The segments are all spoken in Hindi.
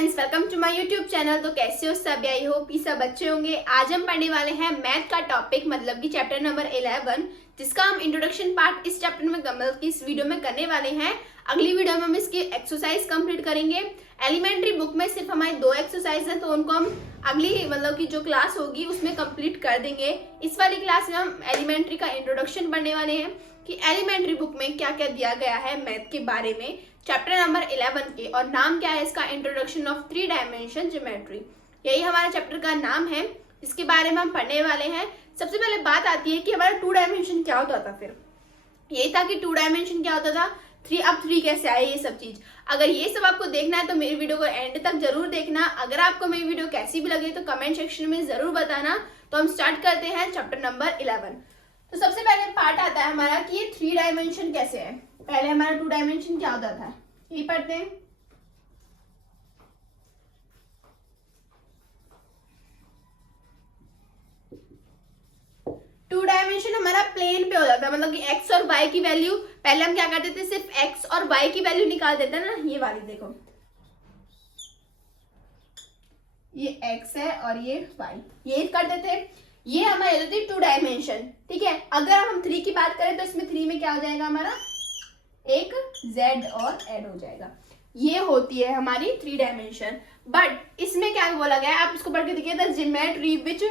Friends, welcome to my YouTube channel. तो कैसे हो सब? आई होप कि सब अच्छे होंगे। आज हम पढ़ने वाले हैं मैथ का टॉपिक, मतलब कि चैप्टर नंबर 11, जिसका हम इंट्रोडक्शन पार्ट इस चैप्टर में मतलब कि इस वीडियो में करने वाले हैं। अगली वीडियो में हम इसकी एक्सरसाइज कंप्लीट करेंगे। एलिमेंट्री बुक में सिर्फ हमारी 2 एक्सरसाइज है, तो उनको हम अगली मतलब कि जो क्लास होगी उसमें कंप्लीट कर देंगे। इस वाली क्लास में हम एलिमेंट्री का इंट्रोडक्शन पढ़ने वाले हैं कि एलिमेंट्री बुक में क्या क्या दिया गया है मैथ के बारे में, चैप्टर नंबर 11 के। और नाम क्या है इसका? Introduction of 3 dimension geometry. यही हमारे चैप्टर का नाम है, जिसके बारे में हम पढ़ने वाले हैं। सबसे पहले बात आती है कि हमारा 2 डायमेंशन क्या होता था। फिर यही था कि 2 डायमेंशन क्या होता था, 3। अब 3 कैसे आए, ये सब चीज। अगर ये सब आपको देखना है तो मेरी वीडियो को एंड तक जरूर देखना। अगर आपको मेरी वीडियो कैसी भी लगे तो कमेंट सेक्शन में जरूर बताना। तो हम स्टार्ट करते हैं चैप्टर नंबर 11। तो सबसे पहले पार्ट आता है हमारा कि ये 3 डायमेंशन कैसे है। पहले हमारा 2 डायमेंशन क्या होता था, ये पढ़ते हैं। टू डायमेंशन हमारा प्लेन पे हो जाता है, मतलब कि एक्स और वाई की वैल्यू। पहले हम क्या करते थे, सिर्फ एक्स और वाई की वैल्यू निकाल देते हैं ना। ये वाली देखो, ये एक्स है और ये वाई, ये करते थे। ये हमारी होती थी 2 डायमेंशन। ठीक है, अगर हम 3 की बात करें तो इसमें 3 में क्या हो जाएगा हमारा, एक z और ऐड हो जाएगा। ये होती है हमारी 3 डायमेंशन। बट इसमें क्या बोला गया है, आप इसको पढ़ के देखिए। The geometry which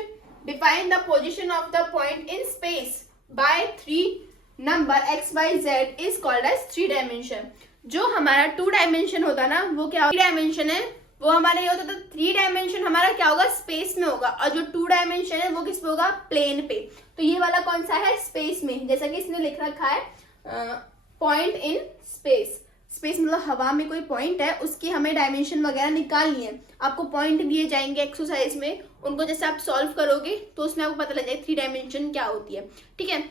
define the position of the point in space by 3 number x y z is called as 3 dimension. जो हमारा 2 डायमेंशन होता है ना, वो क्या 3 डायमेंशन है, वो हमारा ये होता था। 3 डायमेंशन हमारा क्या होगा, स्पेस में होगा। और जो 2 डायमेंशन है वो किस पे होगा, प्लेन पे। तो ये वाला कौन सा है, स्पेस में। जैसा कि इसने लिख रखा है पॉइंट इन स्पेस। स्पेस मतलब हवा में कोई पॉइंट है, उसकी हमें डायमेंशन वगैरह निकालनी है। आपको पॉइंट दिए जाएंगे एक्सरसाइज में, उनको जैसे आप सॉल्व करोगे तो उसमें आपको पता लग जाएगा 3 डायमेंशन क्या होती है। ठीक है,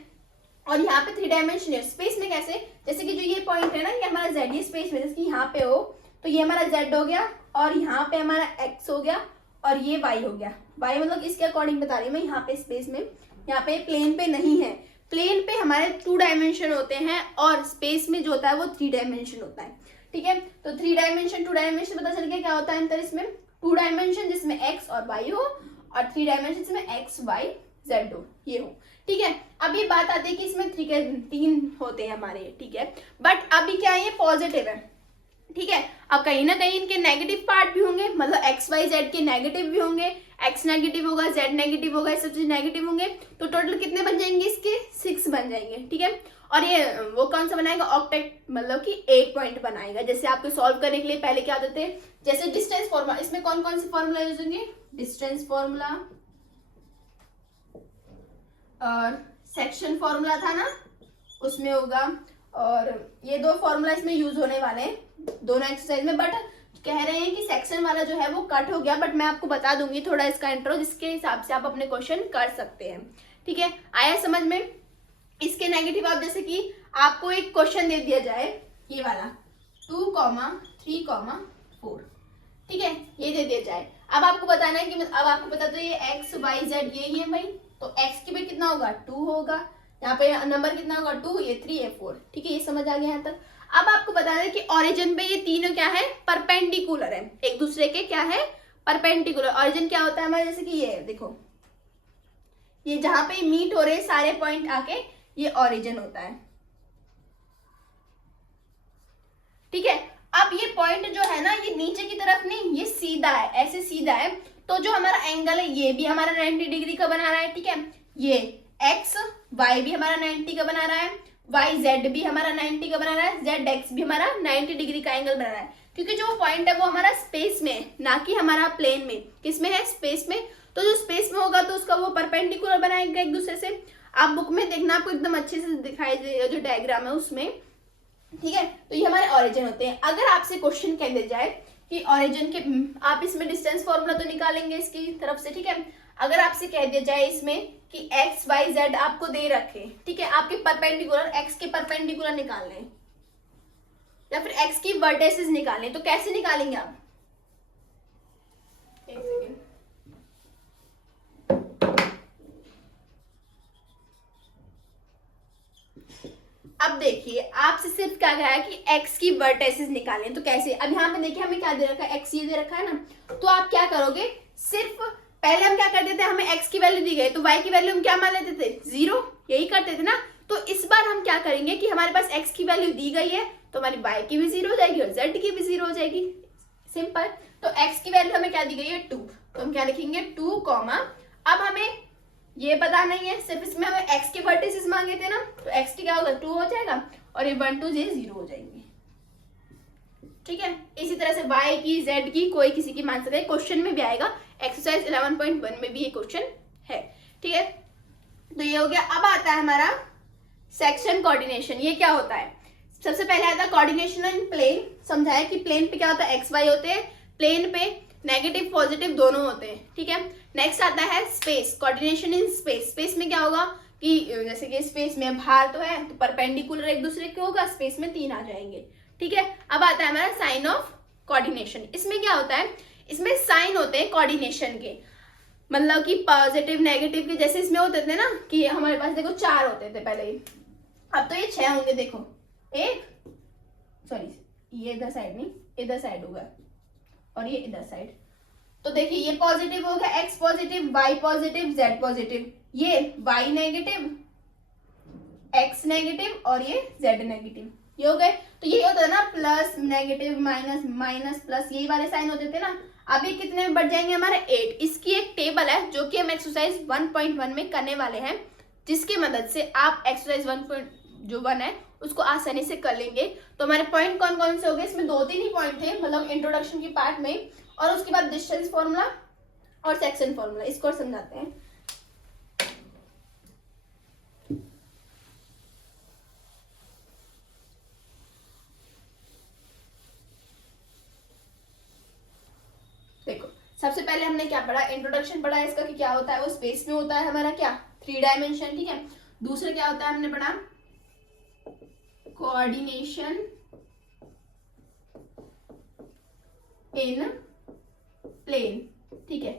और यहाँ पे 3 डायमेंशन है स्पेस में। कैसे? जैसे कि जो ये पॉइंट है ना, ये हमारा जेड, ये स्पेस में, जैसे यहाँ पे हो तो ये हमारा जेड हो गया, और यहाँ पे हमारा एक्स हो गया, और ये वाई हो गया। वाई मतलब इसके अकॉर्डिंग बता रही हूँ मैं, यहाँ पे स्पेस में, यहाँ पे प्लेन पे नहीं है। प्लेन पे हमारे 2 डायमेंशन होते हैं, और स्पेस में जो होता है वो 3 डायमेंशन होता है। ठीक है, तो 3 डायमेंशन 2 डायमेंशन पता चल गया क्या होता है अंतर इसमें। 2 डायमेंशन जिसमें एक्स और वाई हो, और 3 डायमेंशन जिसमें एक्स वाई जेड हो, ये हो। ठीक है, अब ये बात आती है कि इसमें 3 होते हैं हमारे। ठीक है, बट अभी क्या है, ये पॉजिटिव है। ठीक है, अब कहीं ना कहीं इनके नेगेटिव पार्ट भी होंगे, मतलब एक्स वाई जेड के नेगेटिव भी होंगे। एक्स नेगेटिव होगा, जेड नेगेटिव होगा, ये सब चीज नेगेटिव होंगे। तो टोटल कितने बन जाएंगे इसके, 6 बन जाएंगे। ठीक है, और ये वो कौन सा बनाएगा, ऑक्टेट, मतलब कि 1 पॉइंट बनाएगा। जैसे आपको सॉल्व करने के लिए पहले क्या होते थे, जैसे डिस्टेंस फॉर्मूला। इसमें कौन कौन से फॉर्मूला यूज होंगे, डिस्टेंस फॉर्मूला और सेक्शन फॉर्मूला था ना, उसमें होगा। और ये 2 फॉर्मूला इसमें यूज होने वाले हैं दोनों एक्सरसाइज में। बट कह रहे हैं कि सेक्शन वाला जो है वो कट हो गया, बट मैं आपको बता दूंगी थोड़ा इसका इंट्रो, जिसके हिसाब से आप अपने क्वेश्चन कर सकते हैं। ठीक है, आया समझ में? इसके नेगेटिव आप, जैसे कि आपको एक क्वेश्चन दे दिया जाए, ये वाला 2, 3, 4। ठीक है, ये दे दिया जाए। अब आपको बताना है कि अब आपको बता दो ये एक्स वाई जेड ये है भाई। तो एक्स की वेट कितना होगा, 2 होगा। यहाँ पे नंबर कितना होगा, 2, ये 3, ये 4। ठीक है, ये समझ आ गया यहाँ तक। अब आपको बता दें कि ओरिजिन पे ये तीनों क्या है, परपेंडिकुलर है एक दूसरे के। क्या है, परपेंडिकुलर। ओरिजिन क्या होता है हमारे, जैसे कि ये देखो, ये जहां पे मीट हो रहे सारे पॉइंट आके, ये ओरिजिन होता है। ठीक है, अब ये पॉइंट जो है ना, ये नीचे की तरफ नहीं, ये सीधा है, ऐसे सीधा है। तो जो हमारा एंगल है, ये भी हमारा 90 डिग्री का बना रहा है। ठीक है, ये एक्स वाई भी हमारा 90 का बना रहा है, वाई जेड भी हमारा 90 का बना रहा है, जेड एक्स भी हमारा 90 डिग्री का एंगल बना रहा है। क्योंकि जो पॉइंट है वो हमारा स्पेस में है, ना कि हमारा प्लेन में। किसमें है, स्पेस में। तो जो स्पेस में होगा तो उसका वो परपेंडिकुलर बनाएगा एक दूसरे से। आप बुक में देखना, आपको एकदम अच्छे से दिखाई देगा जो डायग्राम है उसमें। ठीक है, तो ये हमारे ओरिजिन होते हैं। अगर आपसे क्वेश्चन कह दिया जाए कि ओरिजिन के, आप इसमें डिस्टेंस फॉर्मूला तो निकालेंगे इसकी तरफ से। ठीक है, अगर आपसे कह दिया जाए इसमें कि एक्स वाई जेड आपको दे रखे, ठीक है, आपके परपेंडिकुलर, एक्स के परपेंडिकुलर निकालने या फिर एक्स की वर्टेसेस निकालने, तो कैसे निकालेंगे आप? एक सेकेंड, अब देखिए आपसे सिर्फ क्या कहा है कि x की वर्टेसिस निकालें, तो कैसे? अब यहाँ पे देखिए हमें क्या दे रखा है, x ये दे रखा है ना, तो आप क्या करोगे, सिर्फ पहले हम क्या करते थे, हमें x की वैल्यू दी गई तो y की वैल्यू हम क्या मान लेते थे, 0, यही करते थे ना। तो इस बार हम क्या करेंगे कि हमारे पास x की वैल्यू दी गई है तो हमारी y की भी 0 हो जाएगी और z की भी 0 हो जाएगी, सिंपल। तो x की वैल्यू हमें क्या दी गई है, 2, तो हम क्या लिखेंगे 2, अब हमें ये पता नहीं है, सिर्फ इसमें हमें x के वर्टिसेस मांगे थे ना, तो x की क्या होगा, 2 हो जाएगा और ये 1 2 ये 0 हो जाएंगे, ठीक है। इसी तरह से y की, z की, कोई किसी की मान सकता है, क्वेश्चन में भी आएगा, एक्सरसाइज 11.1 में भी ये क्वेश्चन है, ठीक है। तो ये हो गया। अब आता है हमारा सेक्शन कोऑर्डिनेशन। ये क्या होता है, सबसे पहले आता है कोऑर्डिनेशन इन प्लेन, समझाया कि प्लेन पे क्या होता है, एक्स वाई होते हैं, प्लेन पे नेगेटिव पॉजिटिव दोनों होते हैं, ठीक है। नेक्स्ट आता है space, coordination in space. Space में क्या होगा कि जैसे कि स्पेस में भार तो है तो परपेंडिकुलर एक दूसरे के होगा, स्पेस में 3 आ जाएंगे, ठीक है। अब आता है हमारा साइन ऑफ कोऑर्डिनेशन। इसमें क्या होता है, इसमें साइन होते हैं कोऑर्डिनेशन के, मतलब कि पॉजिटिव नेगेटिव के, जैसे इसमें होते थे ना कि हमारे पास देखो 4 होते थे पहले ही, अब तो ये 6 होंगे, देखो एक, सॉरी ये इधर साइड नहीं, इधर साइड होगा और ये इधर साइड। तो देखिए ये पॉजिटिव हो गया, x positive, y positive, z positive, ये y नेगेटिव, x नेगेटिव और ये z नेगेटिव, ये हो गए। तो ये होता है ना plus negative minus minus plus, यही वाले साइन होते थे ना। अब ये कितने में बढ़ जाएंगे हमारे 8। इसकी एक टेबल है जो कि हम एक्सरसाइज 1.1 में करने वाले हैं, जिसकी मदद से आप एक्सरसाइज 1.1 है उसको आसानी से कर लेंगे। तो हमारे पॉइंट कौन कौन से हो गए, इसमें 2-3 ही पॉइंट थे, मतलब इंट्रोडक्शन की पार्ट में, और उसके बाद डिस्टेंस फॉर्मूला और सेक्शन फॉर्मूला, इसको और समझाते हैं। देखो सबसे पहले हमने क्या पढ़ा, इंट्रोडक्शन पढ़ा इसका कि क्या होता है, वो स्पेस में होता है हमारा क्या, 3 डायमेंशन, ठीक है। दूसरा क्या होता है हमने पढ़ा, कोऑर्डिनेशन इन प्लेन, ठीक है।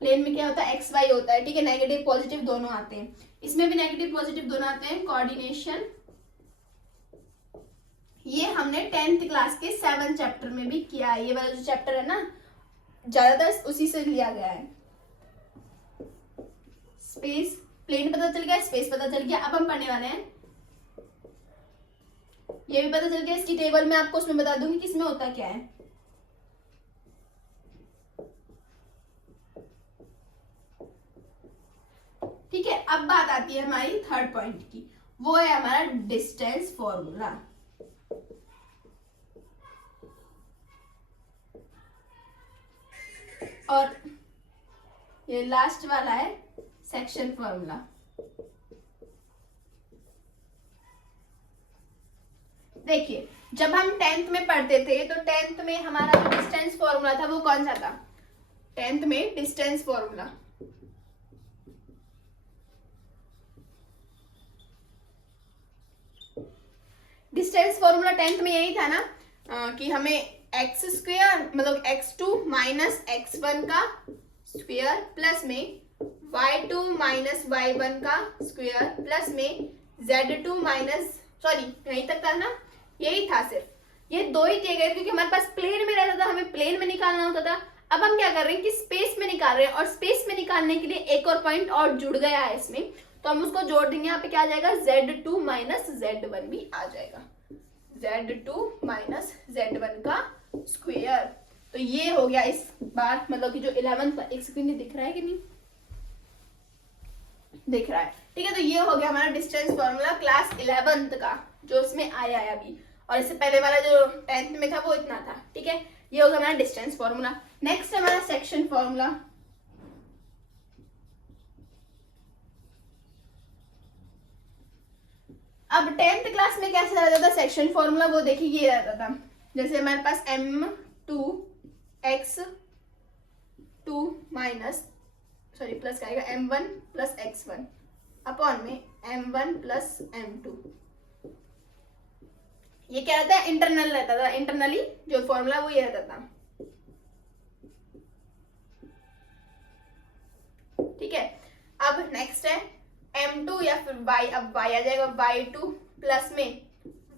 प्लेन में क्या होता है, एक्स वाई होता है, ठीक है, नेगेटिव पॉजिटिव दोनों आते हैं, इसमें भी नेगेटिव पॉजिटिव दोनों आते हैं। कोऑर्डिनेशन ये हमने 10th क्लास के 7th चैप्टर में भी किया है, ये वाला जो चैप्टर है ना ज्यादातर उसी से लिया गया है। स्पेस, प्लेन पता चल गया, स्पेस पता चल गया। अब हम पढ़ने वाले हैं, ये भी पता चल गया, इसकी टेबल में आपको उसमें बता दूंगी किसमें होता क्या है। ठीक है, अब बात आती है हमारी थर्ड पॉइंट की, वो है हमारा डिस्टेंस फॉर्मूला। और ये लास्ट वाला है सेक्शन फॉर्मूला। देखिए जब हम 10th में पढ़ते थे तो 10th में हमारा जो डिस्टेंस फॉर्मूला था वो कौन सा था, 10th में डिस्टेंस फॉर्मूला टेंथ में यही था ना कि हमें एक्स स्क्वेयर मतलब x2 माइनस x1 का स्क्वेयर प्लस में y2 माइनस y1 का स्क्वेयर प्लस में z2 माइनस, सॉरी यहीं तक था ना, यही था, सिर्फ ये दो ही दिए गए क्योंकि हमारे पास प्लेन में रहता था, हमें प्लेन में निकालना होता था। अब हम क्या कर रहे हैं कि स्पेस में निकाल रहे हैं, और स्पेस में निकालने के लिए एक और पॉइंट और जुड़ गया है इसमें, तो हम उसको जोड़ देंगे। यहाँ पे क्या आ जाएगा, z2 माइनस z1 भी आ जाएगा, z2 माइनस z1 का स्क्वेयर। तो ये हो गया इस बार, मतलब कि जो 11th, एक सेकंड दिख रहा है कि नहीं दिख रहा है, ठीक है। तो ये हो गया हमारा डिस्टेंस फॉर्मूला क्लास 11th का जो इसमें आया है अभी, और इससे पहले वाला जो 10th में था वो इतना था, ठीक है। ये हो गया हमारा डिस्टेंस फॉर्मूला। नेक्स्ट हमारा सेक्शन फॉर्मूला। अब 10th क्लास में कैसे रहता था सेक्शन फॉर्मूला, वो देखिए ये रहता था, जैसे हमारे पास m2 x2 minus, sorry plus का आएगा m1 प्लस x1 अपॉन में m1 प्लस m2। ये क्या रहता है, इंटरनल रहता था, इंटरनली जो फॉर्मूला वो ये रहता था, ठीक है। अब नेक्स्ट है m2 या फिर y, अब y आ जाएगा y2 प्लस में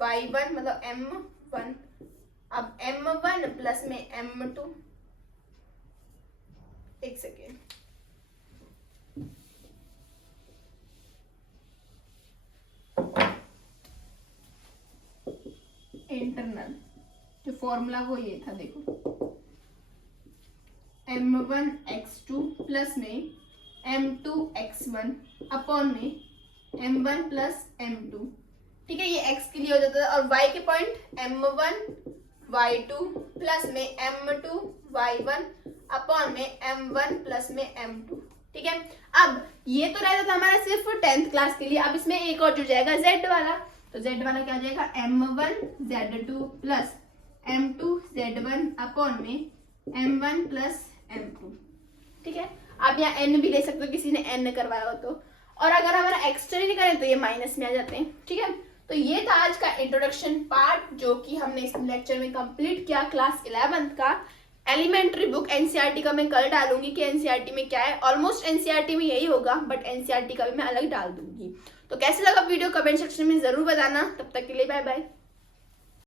y1 मतलब m1, अब m1 प्लस में m2, एक सेकेंड, इंटरनल जो फॉर्मूला वो ये था, देखो m1 x2 प्लस में m2 x1 अपॉन में m1 प्लस m2, ठीक है, ये x के लिए हो जाता है, और y के पॉइंट m1 y2 प्लस में m2 y1 अपॉन में m1 प्लस में m2, ठीक है। अब ये तो रहता था हमारा सिर्फ 10th क्लास के लिए, अब इसमें एक और जुड़ जाएगा z वाला, तो z वाला क्या हो जाएगा m1 z2 plus m2 z1 upon में m1 प्लस m2, ठीक है। आप यहाँ n भी ले सकते हो, किसी ने n करवाया हो तो, और अगर हमारा एक्स्ट्रा नहीं करें तो ये माइनस में आ जाते हैं, ठीक है। तो ये था आज का इंट्रोडक्शन पार्ट जो कि हमने इस लेक्चर में कंप्लीट किया क्लास 11th का। एलिमेंट्री बुक एनसीईआरटी का मैं कल डालूंगी कि एनसीईआरटी में क्या है, ऑलमोस्ट एनसीईआरटी में यही होगा, बट एनसीईआरटी का भी मैं अलग डाल दूंगी। तो कैसे लगा वीडियो कमेंट सेक्शन में जरूर बताना। तब तक के लिए बाय बाय।